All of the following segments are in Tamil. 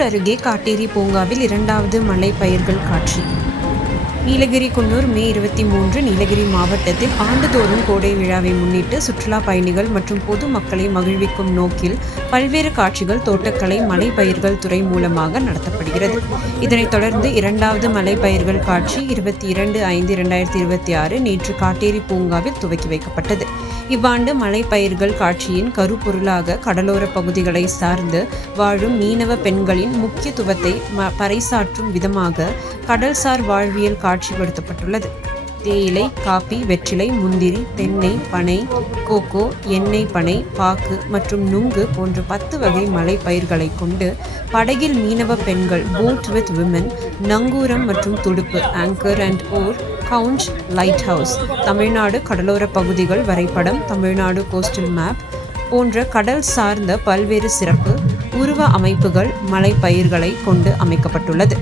குன்னூர் அருகே காட்டேரி பூங்காவில் 2வது மலை பயிர்கள் காட்சி. நீலகிரி குன்னூர் மே 23 நீலகிரி மாவட்டத்தில் ஆண்டுதோறும் கோடை விழாவை முன்னிட்டு சுற்றுலா பயணிகள் மற்றும் பொது மக்களை மகிழ்விக்கும் நோக்கில் பல்வேறு காட்சிகள் தோட்டக்கலை மலை பயிர்கள் துறை மூலமாக நடத்தப்படுகிறது. இதனைத் தொடர்ந்து 2வது மலை பயிர்கள் காட்சி 22/5/2026 நேற்று காட்டேரி பூங்காவில் துவக்கி வைக்கப்பட்டது. இவ்வாண்டு மலை பயிர்கள் காட்சியின் கருப்பொருளாக கடலோர பகுதிகளை சார்ந்து வாழும் மீனவ பெண்களின் முக்கியத்துவத்தை பறைசாற்றும் விதமாக கடல்சார் வாழ்வியல் காட்சிப்படுத்தப்பட்டுள்ளது. தேயிலை, காபி, வெற்றிலை, முந்திரி, தென்னை, பனை, கோகோ, எண்ணெய் பனை, பாக்கு மற்றும் நுங்கு போன்ற 10 வகை மலை பயிர்களை கொண்டு படகில் மீனவ பெண்கள் போட் வித் விமன், நங்கூரம் மற்றும் துடுப்பு anchor and oar, conch, lighthouse, Tamil Nadu கடலோர பகுதிகள் வரைபடம், தமிழ்நாடு கோஸ்டல் மேப் போன்ற கடல் சார்ந்த பல்வேறு சிறப்பு உருவ அமைப்புகள் மலை பயிர்களை கொண்டு அமைக்கப்பட்டுள்ளது.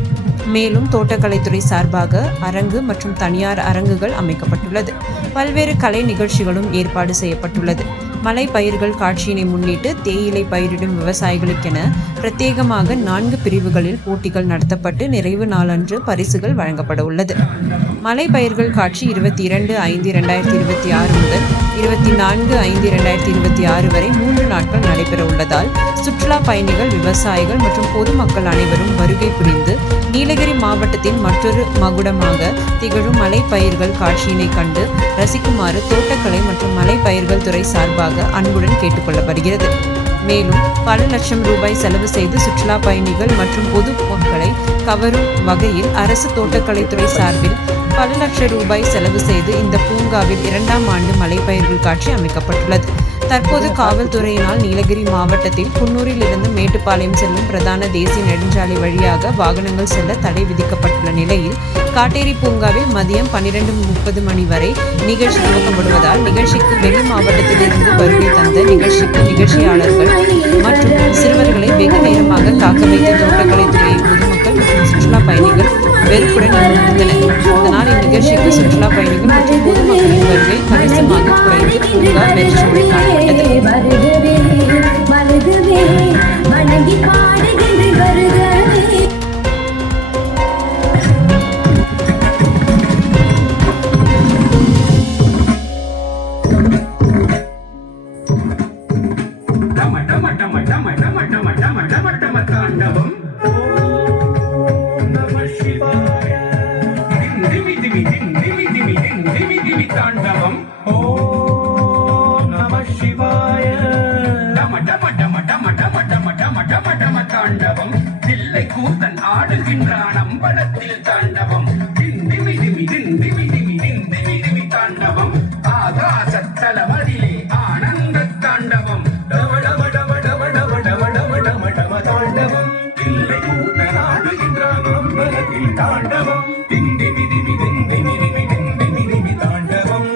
மேலும் தோட்டக்கலைத்துறை சார்பாக அரங்கு மற்றும் தனியார் அரங்குகள் அமைக்கப்பட்டுள்ளது. பல்வேறு கலை நிகழ்ச்சிகளும் ஏற்பாடு செய்யப்பட்டுள்ளது. மலை பயிர்கள் காட்சியினை முன்னிட்டு தேயிலை பயிரிடும் விவசாயிகளுக்கென பிரத்யேகமாக 4 பிரிவுகளில் போட்டிகள் நடத்தப்பட்டு நிறைவு நாளன்று பரிசுகள் வழங்கப்பட உள்ளது. மலை பயிர்கள் காட்சி 22/5/2026 முதல் 24/5/2026 வரை 3 நாட்கள் நடைபெற உள்ளதால் சுற்றுலா பயணிகள், விவசாயிகள் மற்றும் பொதுமக்கள் அனைவரும் வருகை புரிந்து நீலகிரி மாவட்டத்தின் மற்றொரு மகுடமாக திகழும் மலை பயிர்கள் காட்சியினை கண்டு ரசிக்குமாறு தோட்டக்கலை மற்றும் மலை பயிர்கள் துறை சார்பாக அன்புடன் கேட்டுக்கொள்ளப்படுகிறது. மேலும் பல லட்சம் ரூபாய் செலவு செய்து சுற்றுலா பயணிகள் மற்றும் பொது மக்களை கவரும் வகையில் அரசு தோட்டக்கலைத்துறை சார்பில் பல லட்சம் ரூபாய் செலவு செய்து இந்த பூங்காவில் 2ஆம் ஆண்டு மலைப்பயிர்கள் காட்சி அமைக்கப்பட்டுள்ளது. தற்போது காவல்துறையினால் நீலகிரி மாவட்டத்தில் குன்னூரில் இருந்து மேட்டுப்பாளையம் செல்லும் பிரதான தேசிய நெடுஞ்சாலை வழியாக வாகனங்கள் செல்ல தடை விதிக்கப்பட்டுள்ள நிலையில் காட்டேரி பூங்காவில் மதியம் 12:30 மணி வரை நிகழ்ச்சி துவக்கப்படுவதால் நிகழ்ச்சிக்கு வெளி மாவட்டத்திலிருந்து வருகை தந்த நிகழ்ச்சியாளர்கள் மற்றும் சிறுவர்களை வெகு நேரமாக காக்க வைத்த தோட்டக்கலைத்துறையை பொதுமக்கள் மற்றும் சுற்றுலா பயணிகள் வெறுப்புடன் இருந்தனர். இதனால் இந்நிகழ்ச்சிக்கு சுற்றுலா பயணிகள் மற்றும் பொதுமக்களின் வருகை கணிசமாக குறைந்து பூங்கா வெறிச்சோடி காணப்பட்டது. தாண்டவம் ஓம் நம சிவாய டம டம டம டம டம டம டம டம டம தாண்டவம் தில்லை கூத்தன் ஆடுகின்றான் அம்பலத்தில் தாண்டவம் திந்திமி திமி திந்திமி திமி திந்திமி திமி தாண்டவம் ஆகாசத்தலமதிலே ஆனந்த தாண்டவம் டம டம டம டம டம டம டம டம டம தாண்டவம் தில்லை கூத்தன் ஆடுகின்றான் அம்பலத்தில் தாண்டவம் திந்திமி திமி திந்திமி திமி திந்திமி திமி தாண்டவம்